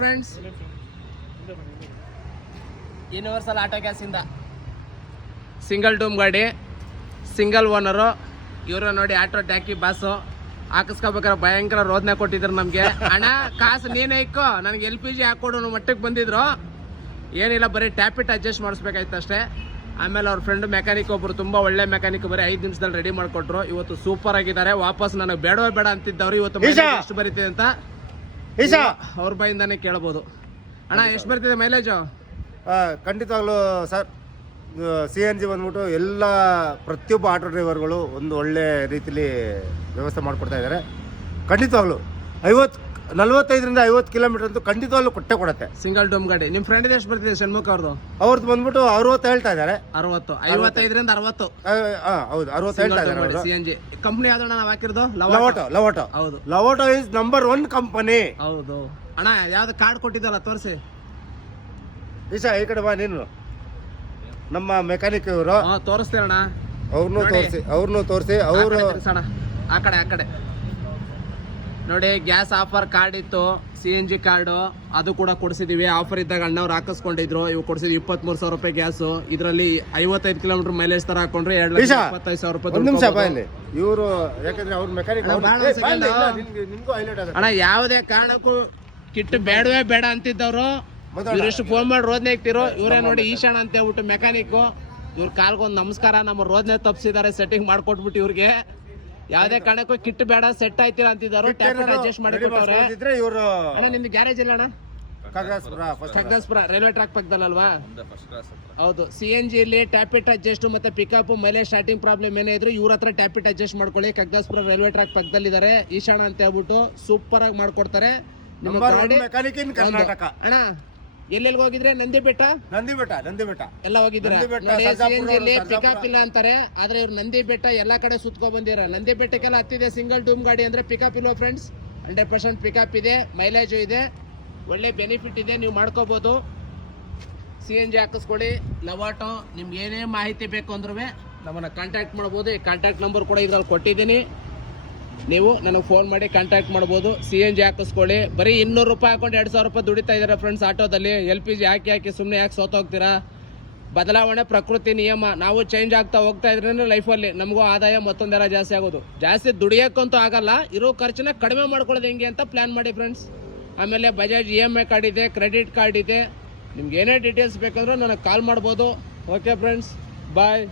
Friends, universal auto gas ಇಂದ single ಡೂಮ್ ಗಾಡಿ, single owner. ಇವರು ನೋಡಿ ಆಟೋ ಟ್ಯಾಕಿ ಬಾಸು ಹಾಕಿಸ್ಕೋಬೇಕಾದ್ರೆ ಭಯಂಕರ ರೋದನೆ ಕೊಟ್ಟಿದ್ರು ನಮಗೆ. ಅಣ್ಣ ಕಾಸು ನೀನೇ ಇಕ್ಕೋ, ನನಗೆ LPG ಹಾಕೊಡು ಮಟ್ಟಕ್ಕೆ ಬಂದಿದ್ರು. ಏನಿಲ್ಲ, ಬರೀ ಟ್ಯಾಪಿಟ್ ಅಡ್ಜಸ್ಟ್ ಮಾಡಿಸ್ಬೇಕಾಯ್ತು ಅಷ್ಟೇ. ಆಮೇಲೆ ಅವ್ರ ಫ್ರೆಂಡ್ ಮೆಕ್ಯಾನಿಕ್ ಒಬ್ರು ತುಂಬಾ ಒಳ್ಳೆ ಮೆಕ್ಯಾನಿಕ್, ಬರೀ 5 ನಿಮಿಷದಲ್ಲಿ ರೆಡಿ ಮಾಡ್ಕೊಟ್ರು. ಇವತ್ತು ಸೂಪರ್ ಆಗಿದ್ದಾರೆ. ವಾಪಸ್ ನನಗೆ ಬೇಡವೇ ಬೇಡ ಅಂತಿದ್ದವ್ರು, ಇವತ್ತು ಮೈಲೇಜ್ ಎಷ್ಟು ಬರೀತಿದೆ ಅಂತ ಅವ್ರ ಬಾಯಿಂದಾನೆ ಕೇಳಬಹುದು. ಅಣ್ಣ ಎಷ್ಟು ಬರ್ತಿದೆ ಮೈಲೇಜು? ಖಂಡಿತವಾಗ್ಲೂ ಸರ್, CNG ಬಂದ್ಬಿಟ್ಟು ಎಲ್ಲ ಪ್ರತಿಯೊಬ್ಬ ಆಟೋ ಡ್ರೈವರ್ಗಳು ಒಂದು ಒಳ್ಳೆ ರೀತಿಲಿ ವ್ಯವಸ್ಥೆ ಮಾಡಿಕೊಡ್ತಾ ಇದ್ದಾರೆ. ಖಂಡಿತವಾಗ್ಲೂ 45ರಿಂದ 50 ಕಿಲೋಮೀಟರ್ ಅಂತೂ ಖಂಡಿತವಾಗ್ಲೂ ಕೊಡುತ್ತೆ ಸಿಂಗಲ್ ಡೋಮ್ ಗಾಡಿ. ನಿಮ್ಮ ಫ್ರೆಂಡ್ ಎಷ್ಟು ಬರ್ತಿದೆ ಷಣ್ಮುಖ್ ಅವ್ರದ್ದು? ಅವ್ರದ್ದು ಬಂದ್ಬಿಟ್ಟು 60 ಹೇಳ್ತಾ ಇದ್ದಾರೆ. 60, 55ರಿಂದ 60. ಹೌದು, 60 ಹೇಳ್ತಾ ಇದ್ದಾರೆ. CNG ಕಂಪ್ನಿ ಯಾವ್ದು ನಾವು ಹಾಕಿರೋದು? ಲವಾಟೋ. ಹೌದು, ಲವಾಟೋ ಇಸ್ ನಂಬರ್ 1 ಕಂಪನಿ. ಹೌದು ಅಣ್ಣ, ಯಾವ್ದು ಕಾರ್ಡ್ ಕೊಟ್ಟಿದ್ದಲ್ಲ ತೋರಿಸಿ. ಈಶಾ ಈ ಕಡೆ ಬಾ, ನೀನು ನಮ್ಮ ಮೆಕ್ಯಾನಿಕ್ ಇವರು. ತೋರಿಸ್ತೇನಣ್ಣ, ಅವ್ರನ್ನೂ ತೋರಿಸಿ. ಅವರು ಆ ಕಡೆ ನೋಡಿ, ಗ್ಯಾಸ್ ಆಫರ್ ಕಾರ್ಡ್ ಇತ್ತು, CNG ಕಾರ್ಡು ಅದು ಕೂಡ ಕೊಡಿಸಿದೀವಿ. ಆಫರ್ ಇದ್ದಾಗ ಅಣ್ಣವ್ರು ಹಾಕಿಸ್ಕೊಂಡಿದ್ರು. ಇವು ಕೊಡಿಸಿದ್ವಿ 23,000 ರೂಪಾಯಿ ಗ್ಯಾಸು. ಇದರಲ್ಲಿ 55 ಕಿಲೋಮೀಟರ್ ಮೈಲೇಜ್ ತರ ಹಾಕೊಂಡ್ರೆ 2,25,000 ರೂಪಾಯಿ. ಇವರು ಯಾಕಂದ್ರೆ ಅವ್ರ ಮೆಕ್ಯಾನಿಕ್ ಅಣ್ಣ, ಯಾವುದೇ ಕಾರಣಕ್ಕೂ ಕಿಟ್ ಬೇಡವೇ ಬೇಡ ಅಂತಿದ್ದವ್ರು ಇವರೆಷ್ಟು ಫೋನ್ ಮಾಡಿ ರೋದನೆ ಇಕ್ತಿರೋ. ಇವರೇ ನೋಡಿ ಈಶಾಣ ಅಂತ ಹೇಳ್ಬಿಟ್ಟು ಮೆಕ್ಯಾನಿಕ್. ಇವ್ರ ಕಾಲ್ಗೊಂದು ನಮಸ್ಕಾರ, ನಮ್ಮ ರೋದನೆ ತಪ್ಪಿಸಿದ್ದಾರೆ, ಸೆಟ್ಟಿಂಗ್ ಮಾಡ್ಕೊಟ್ಬಿಟ್ಟು ಇವ್ರಿಗೆ. ಯಾವ್ದೇ ಕಾರಣಕ್ಕೂ ಕಿಟ್ ಬೇಡ, ಸೆಟ್ ಆಯ್ತೀರಾ ಅಂತಿದ್ದಾರೆ. ಅಡ್ಜಸ್ಟ್ ಮಾಡಿ ಕೊಟ್ಟವ್ರೆ. ನಿಮ್ದು ಗ್ಯಾರೇಜ್ ಇಲ್ಲ ಅಣ್ಣ? ಖಗ್ಗಾಸ್ಪುರ ರೈಲ್ವೆ ಟ್ರ್ಯಾಕ್ ಪಕ್ಕದಲ್ಲಲ್ವಾ? ಹೌದು. CNG ಇಲ್ಲಿ ಟ್ಯಾಪಿಟ್ ಅಡ್ಜಸ್ಟ್ ಮತ್ತೆ ಪಿಕಪ್ ಮೈಲೇಜ್ ಸ್ಟಾರ್ಟಿಂಗ್ ಪ್ರಾಬ್ಲಮ್ ಏನೇ ಇದ್ರು ಇವ್ರ ಹತ್ರ ಟ್ಯಾಪಿಟ್ ಅಡ್ಜಸ್ಟ್ ಮಾಡ್ಕೊಳ್ಳಿ. ಖಗ್ಗಾಸ್ಪುರ ರೈಲ್ವೆ ಟ್ರ್ಯಾಕ್ ಪಕ್ಕದಲ್ಲಿದ್ದಾರೆ. ಈಶಾಣ ಅಂತ ಹೇಳ್ಬಿಟ್ಟು ಸೂಪರ್ ಆಗಿ ಮಾಡ್ಕೊಡ್ತಾರೆ. ಅಣ್ಣ ಎಲ್ಲೆಲ್ಲಿ ಹೋಗಿದ್ರೆ? ನಂದಿ ಬೆಟ್ಟ ಎಲ್ಲ ಹೋಗಿದ್ದೀರಾ? CNG ಪಿಕಪ್ ಇಲ್ಲ ಅಂತಾರೆ, ಆದ್ರೆ ಇವ್ರು ನಂದಿ ಬೆಟ್ಟ ಎಲ್ಲಾ ಕಡೆ ಸುತ್ಕೊ ಬಂದಿರ. ನಂದಿ ಬೆಟ್ಟಕ್ಕೆಲ್ಲ ಹತ್ತಿದೆ ಸಿಂಗಲ್ ಡೂಮ್ ಗಾಡಿ ಅಂದ್ರೆ. ಪಿಕಪ್ ಇಲ್ವಾ ಫ್ರೆಂಡ್ಸ್? 100% ಪಿಕಪ್ ಇದೆ, ಮೈಲೇಜು ಇದೆ, ಒಳ್ಳೆ ಬೆನಿಫಿಟ್ ಇದೆ, ನೀವು ಮಾಡ್ಕೋಬಹುದು. CNG ಹಾಕಿಸ್ಕೊಳ್ಳಿ. ಲವಾಟೋ ನಿಮ್ಗೆ ಏನೇ ಮಾಹಿತಿ ಬೇಕು ಅಂದ್ರೂ ನಮ್ಮನ್ನ ಕಾಂಟ್ಯಾಕ್ಟ್ ಮಾಡ್ಬೋದು. ಈ ಕಾಂಟ್ಯಾಕ್ಟ್ ನಂಬರ್ ಕೂಡ ಇದ್ರಲ್ಲಿ ಕೊಟ್ಟಿದ್ದೀನಿ, ನೀವು ನನಗೆ ಫೋನ್ ಮಾಡಿ ಕಾಂಟ್ಯಾಕ್ಟ್ ಮಾಡ್ಬೋದು. CNG ಹಾಕಿಸ್ಕೊಳ್ಳಿ. ಬರೀ 200 ರೂಪಾಯಿ ಹಾಕೊಂಡು 2,000 ರೂಪಾಯಿ ದುಡಿತಾ ಇದ್ದಾರೆ ಫ್ರೆಂಡ್ಸ್ ಆಟೋದಲ್ಲಿ. LPG ಹಾಕಿ ಸುಮ್ಮನೆ ಯಾಕೆ ಸೋತೋಗ್ತೀರಾ? ಬದಲಾವಣೆ ಪ್ರಕೃತಿ ನಿಯಮ. ನಾವು ಚೇಂಜ್ ಆಗ್ತಾ ಹೋಗ್ತಾ ಇದ್ರೆ ಲೈಫಲ್ಲಿ ನಮಗೂ ಆದಾಯ ಮತ್ತೊಂದೆಲ್ಲ ಜಾಸ್ತಿ ಆಗೋದು. ಜಾಸ್ತಿ ದುಡಿಯೋಕ್ಕಂತೂ ಆಗಲ್ಲ, ಇರೋ ಖರ್ಚನ್ನ ಕಡಿಮೆ ಮಾಡ್ಕೊಳ್ಳೋದು ಹೆಂಗೆ ಅಂತ ಪ್ಲಾನ್ ಮಾಡಿ ಫ್ರೆಂಡ್ಸ್. ಆಮೇಲೆ ಬಜಾಜ್ EMI ಕಾರ್ಡ್ ಇದೆ, ಕ್ರೆಡಿಟ್ ಕಾರ್ಡ್ ಇದೆ. ನಿಮ್ಗೆ ಏನೇ ಡೀಟೇಲ್ಸ್ ಬೇಕಂದ್ರೆ ನನಗೆ ಕಾಲ್ ಮಾಡ್ಬೋದು. ಓಕೆ ಫ್ರೆಂಡ್ಸ್, ಬಾಯ್.